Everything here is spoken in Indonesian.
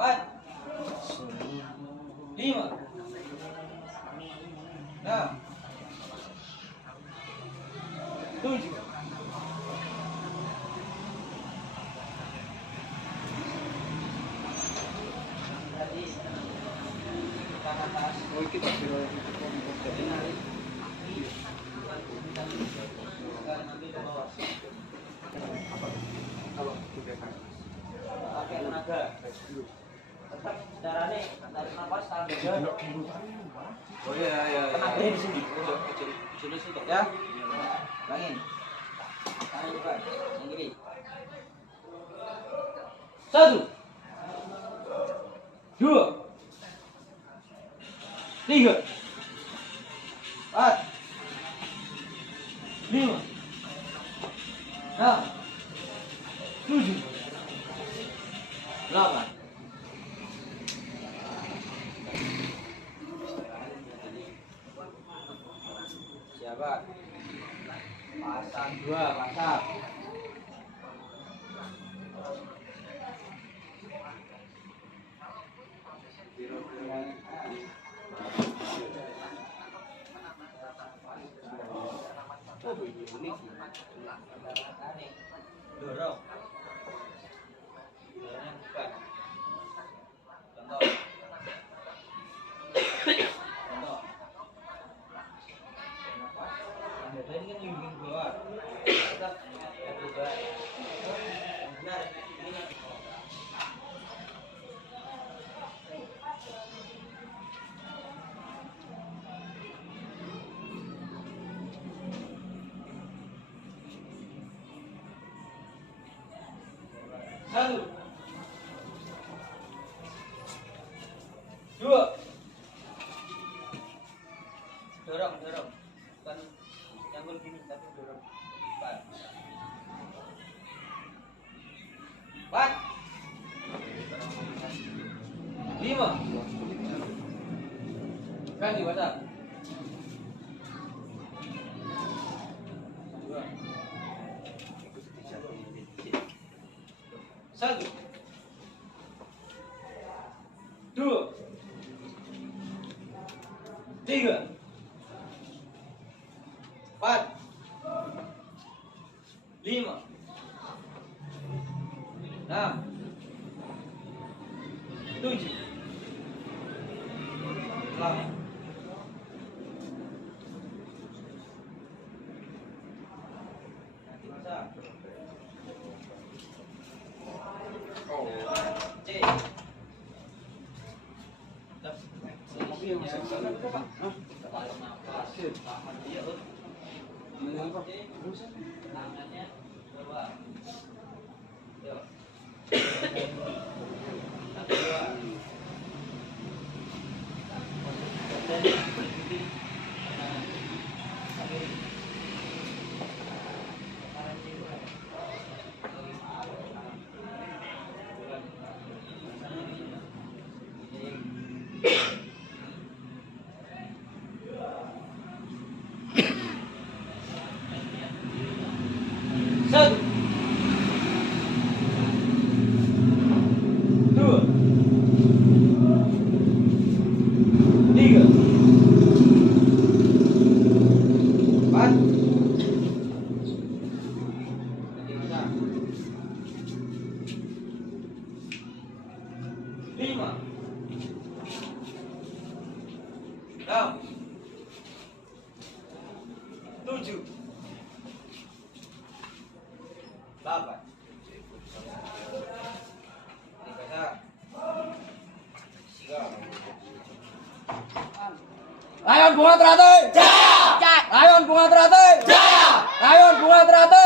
4, 5, 6, 7. Tadi kita atas. Oh, kita sudah jadi hari. Kalau kita pakai tenaga. Tetap caranya tarik nafas tahan dada. Oh iya. Tenaga di sini. Sini situ. Ya. Ulangin. Kanan juga. Yang kiri. 1, 2, 3, 4, 5, 6, 7, 8. Siapa? Pasang 2, pasang. Dorong. Dorongnya bukan. Contoh. Contoh. Anda tadi kan yang keluar. Tetap berubah. Benar. Ini. Satu, 2, dorong, bukan nyangkul gini, tapi dorong. 4, 5, kan di WhatsApp. 2, 1, 2, 3, 4, 5, 6, 7, 8. Nanti masak. C. Tangannya bawah. Yuk. Satu, 2. Satu, 2, 3, 4, 5, 6, 7, 8. Layon bunga teratai. Jaya. Layon bunga teratai. Jaya. Layon bunga teratai.